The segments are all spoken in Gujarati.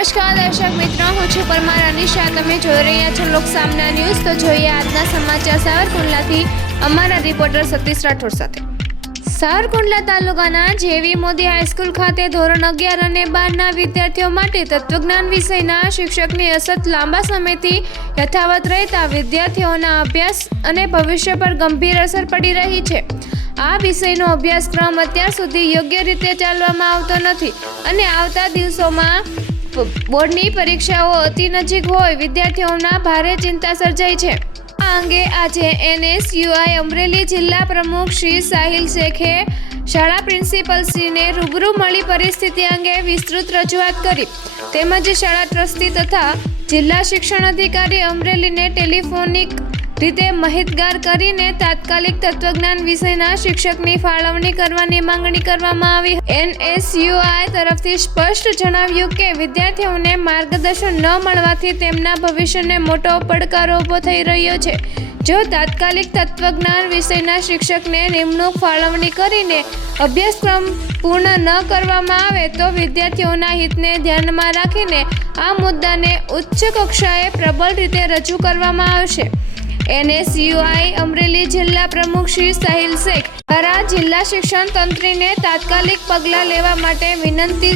નમસ્કાર, દર્શક મિત્રો, હું છું પરમાર અનિશા. તમે જોઈ રહ્યા છો લોકસામના ન્યૂઝ. તો જોઈએ આજના સમાચાર સાવરકુંડલાથી. અમારા રિપોર્ટર સતીશ રાઠોડ સાથે. સાવરકુંડલા તાલુકાના જેવી મોદી હાઈસ્કૂલ ખાતે ધોરણ અગિયાર અને બારના વિદ્યાર્થીઓ માટે તત્વજ્ઞાન વિષયના શિક્ષકની અસત લાંબા સમયથી યથાવત રહેતા વિદ્યાર્થીઓના અભ્યાસ અને ભવિષ્ય પર ગંભીર અસર પડી રહી છે. આ વિષયનો અભ્યાસક્રમ અત્યાર સુધી યોગ્ય રીતે ચાલવામાં આવતો નથી અને આવતા દિવસોમાં બોર્ડની પરીક્ષાઓ અતિ નજીક હોય, વિદ્યાર્થીઓના ભારે ચિંતા સર્જાઈ છે. આ અંગે આજે એનએસયુઆઈ અમરેલી જિલ્લા પ્રમુખ શ્રી સાહિલ શેખે શાળા પ્રિન્સિપલશ્રીને રૂબરૂ મળી પરિસ્થિતિ અંગે વિસ્તૃત રજૂઆત કરી. તેમજ શાળા ટ્રસ્ટી તથા જિલ્લા શિક્ષણ અધિકારી અમરેલીને ટેલિફોનિક રીતે માહિતગાર કરીને તાત્કાલિક તત્વજ્ઞાન વિષયના શિક્ષકની ફાળવણી કરવાની માંગણી કરવામાં આવી. એનએસયુઆઈ તરફથી સ્પષ્ટ જણાવ્યું કે વિદ્યાર્થીઓને માર્ગદર્શન ન મળવાથી તેમના ભવિષ્યને મોટો પડકારો ઊભો થઈ રહ્યો છે. જો તાત્કાલિક તત્વજ્ઞાન વિષયના શિક્ષકને નિમણૂક ફાળવણી કરીને અભ્યાસક્રમ પૂર્ણ ન કરવામાં આવે તો વિદ્યાર્થીઓના હિતને ધ્યાનમાં રાખીને આ મુદ્દાને ઉચ્ચ કક્ષાએ પ્રબળ રીતે રજૂ કરવામાં આવશે. એનએસયુઆઈ અમરેલી જિલ્લા પ્રમુખ શ્રી સાહિલ શેખ દ્વારા જિલ્લા શિક્ષણ તંત્રીને તાત્કાલિક પગલાં લેવા માટે વિનંતી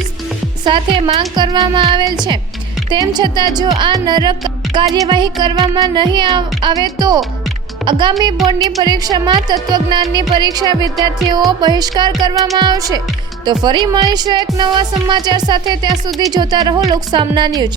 સાથે માંગ કરવામાં આવેલ છે. તેમ છતાં જો આ નરક કાર્યવાહી કરવામાં નહીં આવે તો આગામી બોર્ડની પરીક્ષામાં તત્વજ્ઞાનની પરીક્ષા વિદ્યાર્થીઓ બહિષ્કાર કરવામાં આવશે. તો ફરી મળીશું એક નવા સમાચાર સાથે. ત્યાં સુધી જોતા રહો લોકસામના ન્યૂઝ.